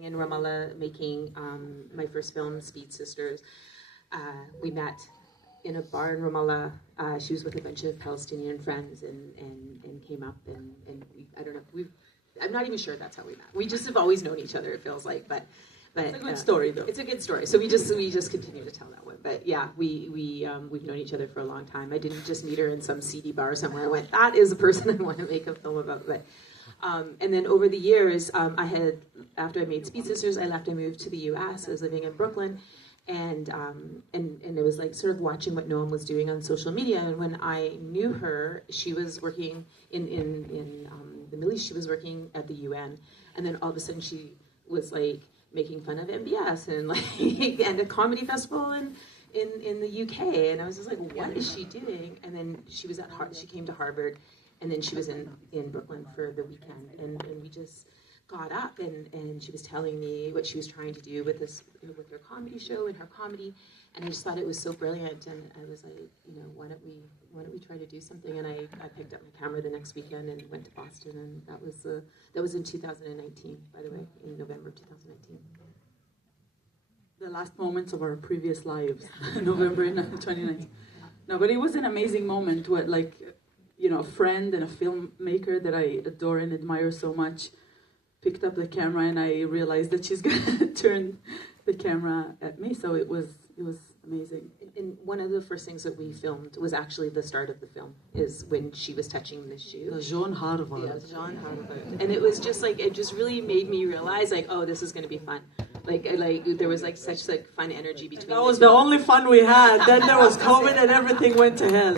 in Ramallah making my first film, Speed Sisters. We met in a bar in Ramallah. She was with a bunch of Palestinian friends and came up and I don't know, I'm not even sure that's how we met. We just have always known each other, it feels like, but it's a good story though. It's a good story. So we just continue to tell that one. But yeah, we've known each other for a long time. I didn't just meet her in some seedy bar somewhere. I went, that is a person I want to make a film about. But and then over the years, after I made Speed Sisters, I left. I moved to the U.S. I was living in Brooklyn, and it was like sort of watching what Noam was doing on social media. And when I knew her, she was working in the Middle East. She was working at the UN, and then all of a sudden she was like making fun of MBS and like and a comedy festival in the UK. And I was just like, what is she doing? And then she was she came to Harvard. And then she was in Brooklyn for the weekend, and we just got up, and she was telling me what she was trying to do with her comedy show and her comedy, and I just thought it was so brilliant, and I was like, why don't we try to do something? And I picked up my camera the next weekend and went to Boston, and that was in 2019, by the way, in November 2019. The last moments of our previous lives, November 2019. No, but it was an amazing moment. A friend and a filmmaker that I adore and admire so much picked up the camera, and I realized that she's gonna turn the camera at me. So it was amazing. And one of the first things that we filmed was actually the start of the film, is when she was touching the shoe. The Jean Harvard. Yeah, Jean Harvard. And it was just like, it just really made me realize like, oh, this is gonna be fun. Like there was like such like fun energy between. That was the only fun we had. Then there was COVID and everything went to hell.